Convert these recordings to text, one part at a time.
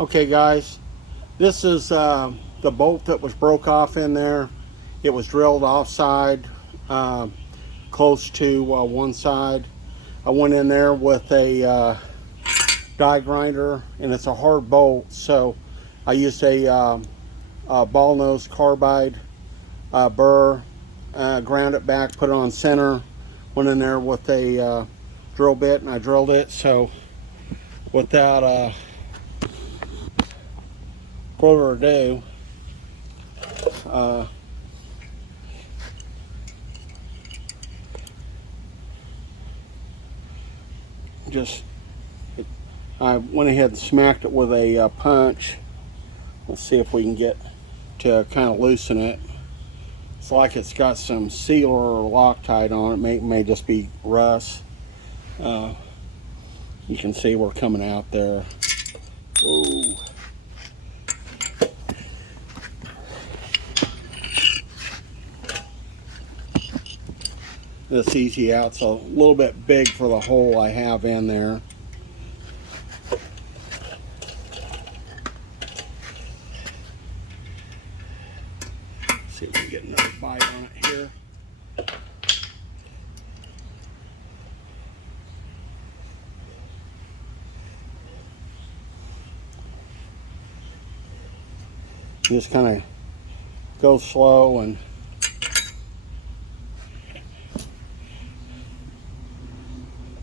Okay guys, this is the bolt that was broke off in there. It was drilled offside, close to one side. I went in there with a die grinder, and it's a hard bolt, so I used a ball nose carbide burr, ground it back, put it on center, went in there with a drill bit, and I drilled it. So without further ado, I went ahead and smacked it with a punch. Let's see if we can get to kind of loosen it. It's like it's got some sealer or Loctite on it. May just be rust. You can see we're coming out there. Whoa. This easy out. It's a little bit big for the hole I have in there. See if we can get another bite on it here. Just kind of go slow, and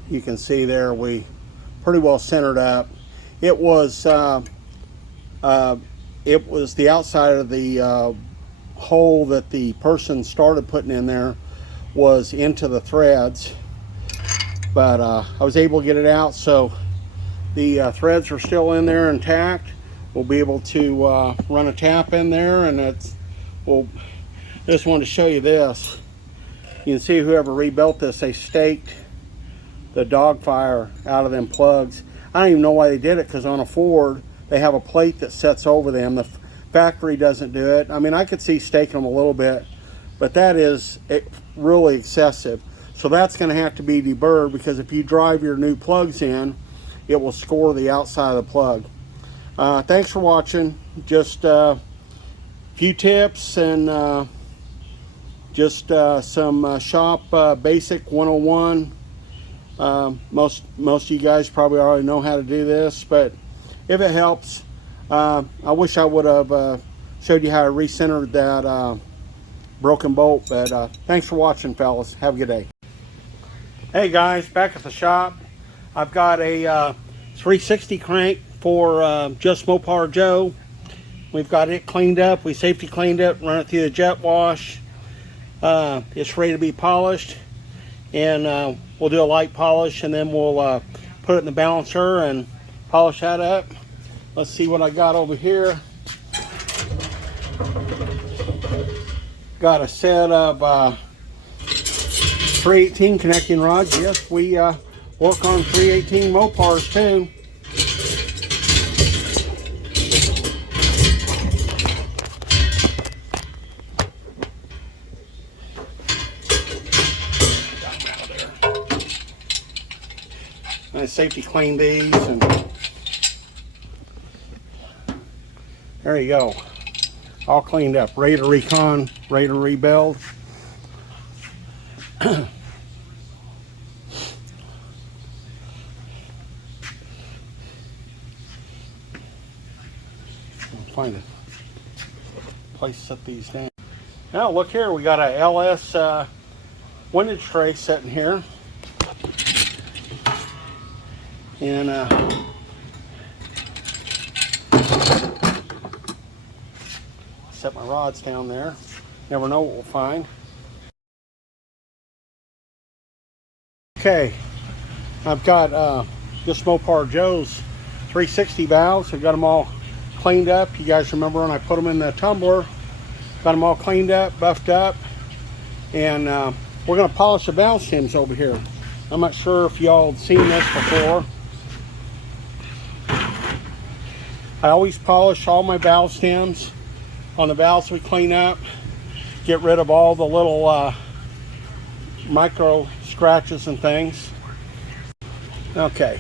you can see there we pretty well centered up. It was the outside of the hole that the person started putting in there was into the threads, but I was able to get it out, so the threads are still in there intact. We'll be able to run a tap in there, and it's, well, I just wanted to show you this. You can see whoever rebuilt this, they staked the dog fire out of them plugs. I don't even know why they did it, because on a Ford they have a plate that sets over them. The factory doesn't do it. I mean, I could see staking them a little bit, but that is really excessive. So that's going to have to be deburred, because if you drive your new plugs in, it will score the outside of the plug. Thanks for watching. Just a few tips and just some shop basic 101. Most of you guys probably already know how to do this, but if it helps, I wish I would have showed you how to recenter that broken bolt. But thanks for watching, fellas. Have a good day. Hey guys, back at the shop. I've got a 360 crank for Just Mopar Joe. We've got it cleaned up. We safety cleaned it, run it through the jet wash. It's ready to be polished, and we'll do a light polish, and then we'll put it in the balancer and polish that up. Let's see what I got over here. Got a set of 318 connecting rods. Yes, we work on 318 Mopars too. I safety clean these, and there you go, all cleaned up, ready to recon, ready to rebuild. Find a place to set these down. Now look here, we got a LS windage tray sitting here. And set my rods down there. Never know what we'll find. Okay, I've got this Mopar Joe's 360 valves. I've got them all cleaned up. You guys remember when I put them in the tumbler? Got them all cleaned up, buffed up, and we're going to polish the valve stems over here. I'm not sure if y'all have seen this before. I always polish all my valve stems on the valves we clean up. Get rid of all the little micro scratches and things. Okay.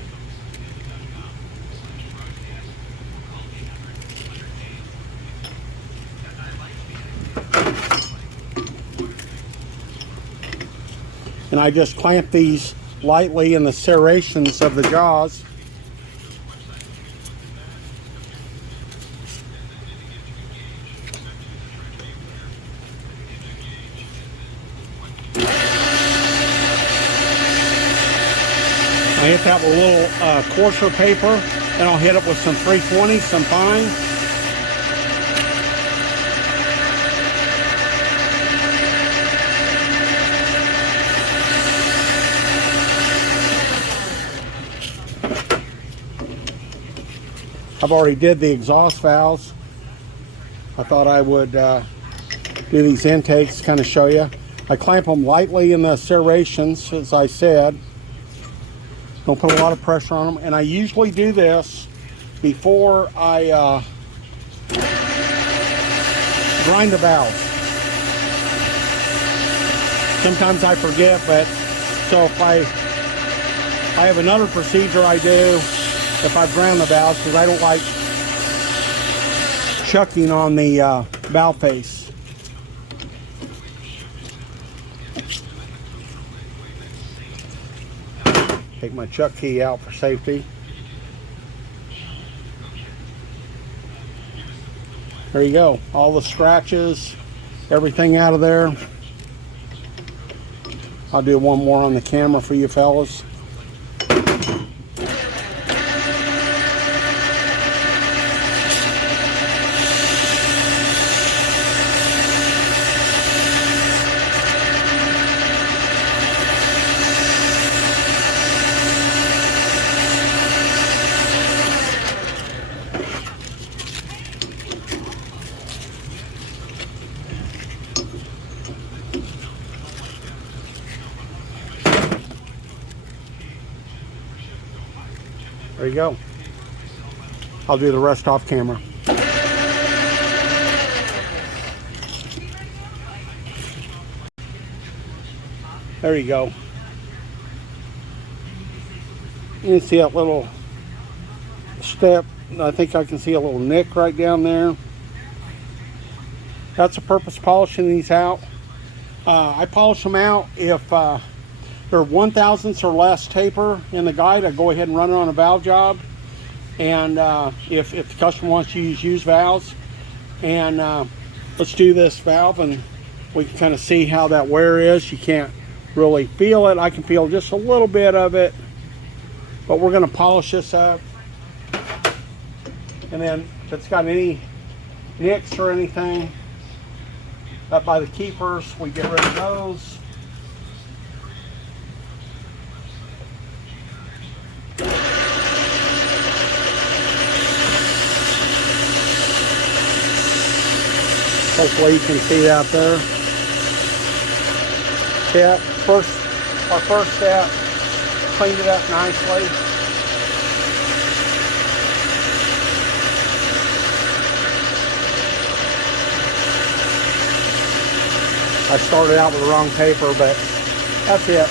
and I just clamp these lightly in the serrations of the jaws. I hit that with a little coarser paper, then I'll hit it with some 320, some fine. I've already did the exhaust valves. I thought I would do these intakes, kind of show you. I clamp them lightly in the serrations, as I said. Don't put a lot of pressure on them, and I usually do this before I grind the valves. Sometimes I forget, but so if I have another procedure I do if I ground the valves, because I don't like chucking on the valve face. Take my chuck key out for safety. There you go. All the scratches, everything out of there. I'll do one more on the camera for you fellas. There you go. I'll do the rest off camera. There you go. You can see that little step. I think I can see a little nick right down there. That's the purpose of polishing these out. I polish them out if they're 1/1000th or less taper in the guide. I go ahead and run it on a valve job, and if the customer wants to use used valves, and let's do this valve and we can kind of see how that wear is. You can't really feel it. I can feel just a little bit of it, but we're going to polish this up, and then if it's got any nicks or anything up by the keepers, we get rid of those. Hopefully you can see that there. Yeah, our first step, cleaned it up nicely. I started out with the wrong paper, but that's it.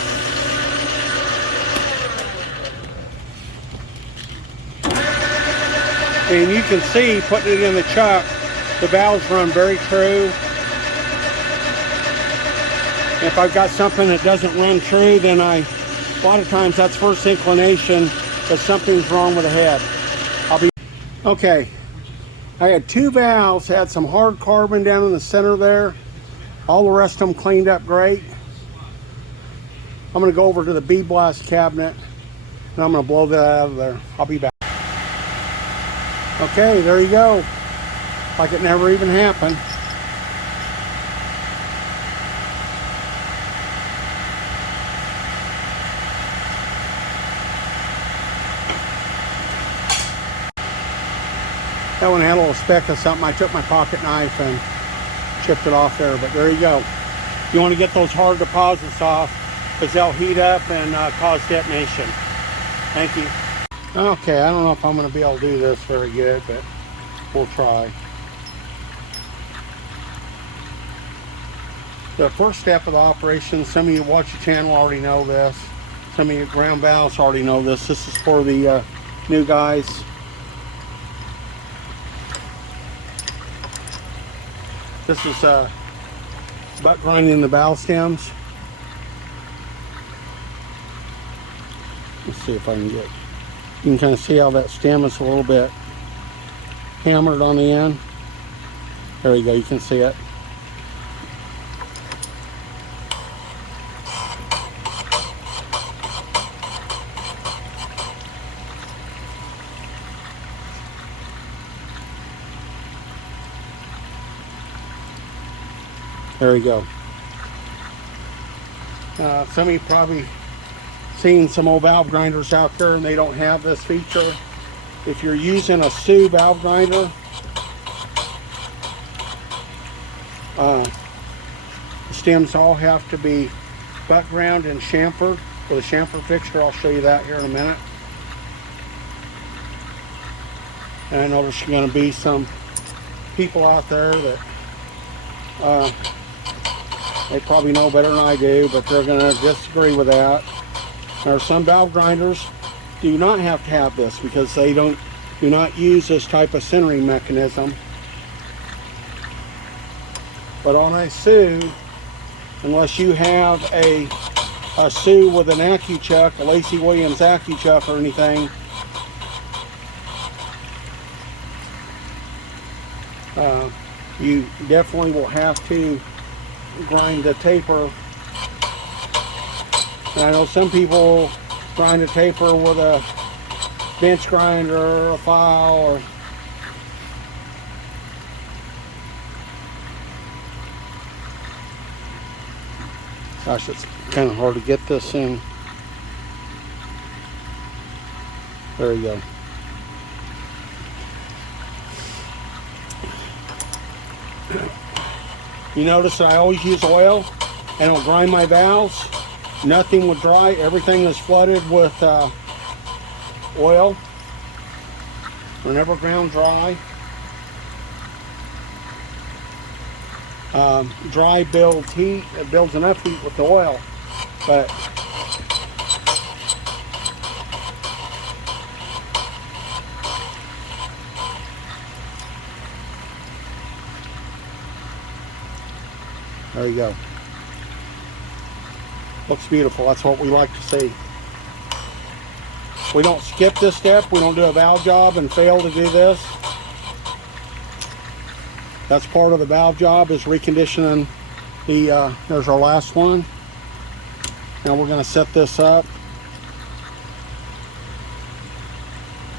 And you can see, putting it in the chuck, the valves run very true. If I've got something that doesn't run true, then a lot of times that's first inclination that something's wrong with the head. Okay, I had two valves, had some hard carbon down in the center there. All the rest of them cleaned up great. I'm gonna go over to the bead blast cabinet and I'm gonna blow that out of there. I'll be back. Okay, there you go. Like it never even happened. That one had a little speck of something. I took my pocket knife and chipped it off there, but there you go. You want to get those hard deposits off because they'll heat up and cause detonation. Thank you. Okay, I don't know if I'm going to be able to do this very good, but we'll try. The first step of the operation, some of you watch the channel already know this. Some of you ground valves already know this. This is for the new guys. This is butt grinding the valve stems. Let's see if I can get, you can kind of see how that stem is a little bit hammered on the end. There you go, you can see it. There we go. Some of you probably seen some old valve grinders out there and they don't have this feature. If you're using a Sioux valve grinder, the stems all have to be butt ground and chamfered with a chamfer fixture. I'll show you that here in a minute. And I know there's going to be some people out there that they probably know better than I do, but they're going to disagree with that. There are some valve grinders do not have to have this because they do not use this type of centering mechanism. But on a Sioux, unless you have a Sioux with an AccuChuck, a Lacey Williams AccuChuck or anything, you definitely will have to grind the taper. And I know some people grind a taper with a bench grinder or a file or gosh, it's kind of hard to get this in. There you go. You notice that I always use oil and I'll grind my valves. Nothing would dry. Everything is flooded with oil. Whenever ground dry. Dry builds heat. It builds enough heat with the oil. But there you go. Looks beautiful. That's what we like to see. We don't skip this step. We don't do a valve job and fail to do this. That's part of the valve job, is reconditioning the, there's our last one. Now we're going to set this up.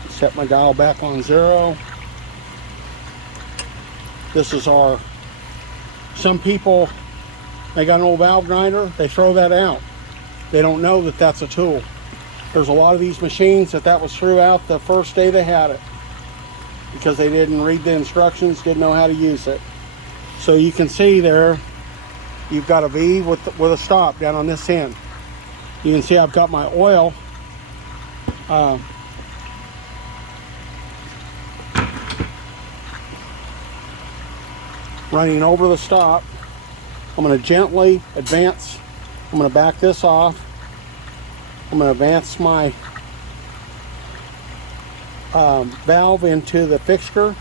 Set my dial back on 0. This is our, some people, they got an old valve grinder, they throw that out. They don't know that that's a tool. There's a lot of these machines that was threw out the first day they had it because they didn't read the instructions, didn't know how to use it. So you can see there, you've got a V with a stop down on this end. You can see I've got my oil running over the stop. I'm going to gently advance. I'm going to back this off. I'm going to advance my valve into the fixture.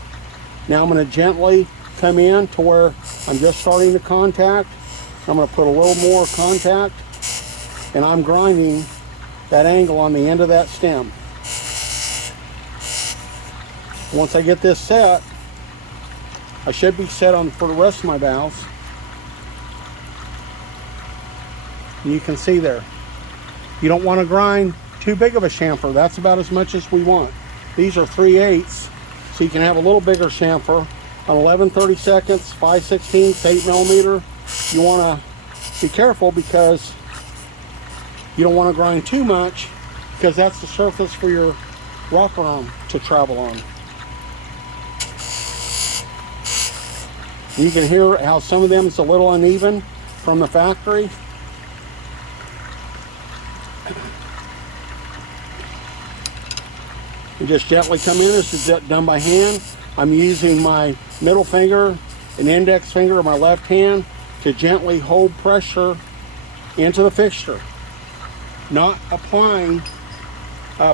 Now I'm going to gently come in to where I'm just starting to contact. I'm going to put a little more contact, and I'm grinding that angle on the end of that stem. Once I get this set, I should be set on for the rest of my valves. And you can see there, you don't want to grind too big of a chamfer. That's about as much as we want. These are 3/8, so you can have a little bigger chamfer. On 11/32, 5/16, 8 millimeter. You want to be careful because you don't want to grind too much, because that's the surface for your rocker arm to travel on. You can hear how some of them is a little uneven from the factory. You just gently come in. This is done by hand. I'm using my middle finger and index finger of my left hand to gently hold pressure into the fixture. Not applying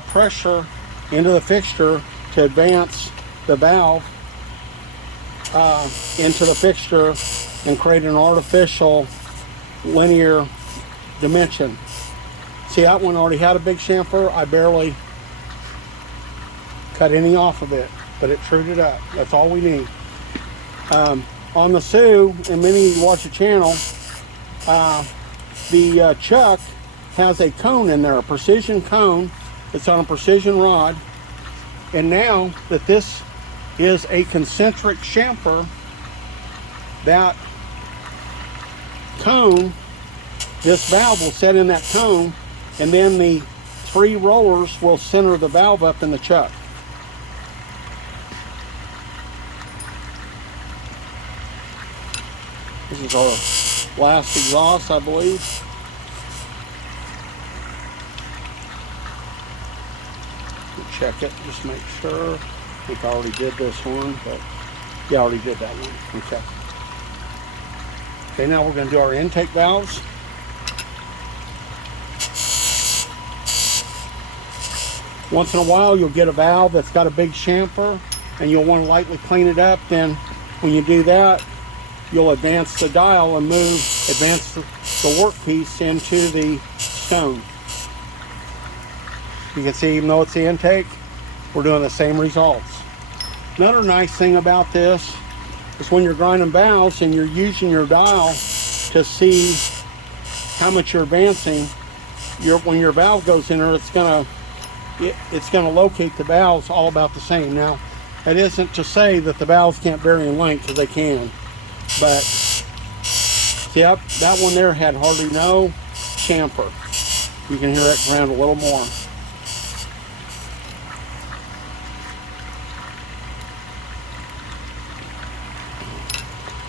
pressure into the fixture to advance the valve into the fixture and create an artificial linear dimension. See, that one already had a big chamfer. I barely cut any off of it, but it trued it up. That's all we need. On the Sioux, and many of you watch the channel, the chuck has a cone in there, a precision cone. It's on a precision rod. And now that this is a concentric chamfer, that cone, this valve will set in that cone, and then the 3 rollers will center the valve up in the chuck. This is our last exhaust, I believe. Check it, just make sure. I think I already did this one, but yeah, I already did that one. Okay. Okay, now we're going to do our intake valves. Once in a while, you'll get a valve that's got a big chamfer, and you'll want to lightly clean it up. Then, when you do that, you'll advance the dial and advance the workpiece into the stone. You can see, even though it's the intake, we're doing the same results. Another nice thing about this is when you're grinding valves and you're using your dial to see how much you're advancing, when your valve goes in there, it's gonna locate the valves all about the same. Now, that isn't to say that the valves can't vary in length, because they can. But, yep, that one there had hardly no chamfer. You can hear it around a little more.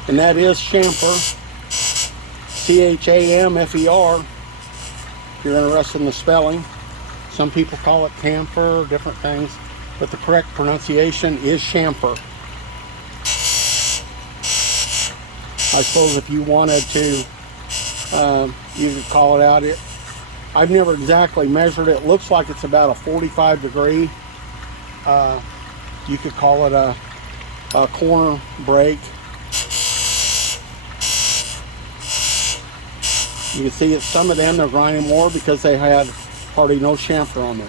And that is chamfer, C-H-A-M-F-E-R, if you're interested in the spelling. Some people call it camphor, different things, but the correct pronunciation is chamfer. I suppose if you wanted to, you could call it out. I've never exactly measured it. It looks like it's about a 45 degree. You could call it a corner break. You can see some of them, they're grinding more because they had hardly no chamfer on there.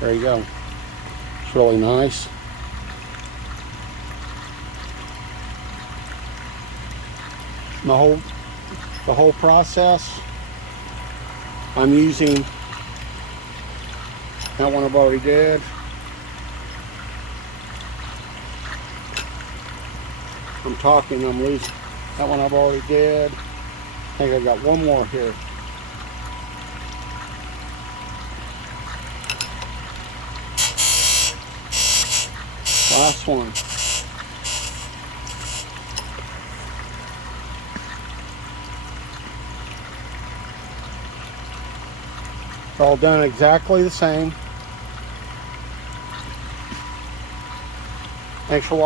There you go. It's really nice. And the whole process, I'm using that one I've already did. I'm losing. That one I've already did. I think I've got one more here. Last one. It's all done exactly the same. Thanks for watching.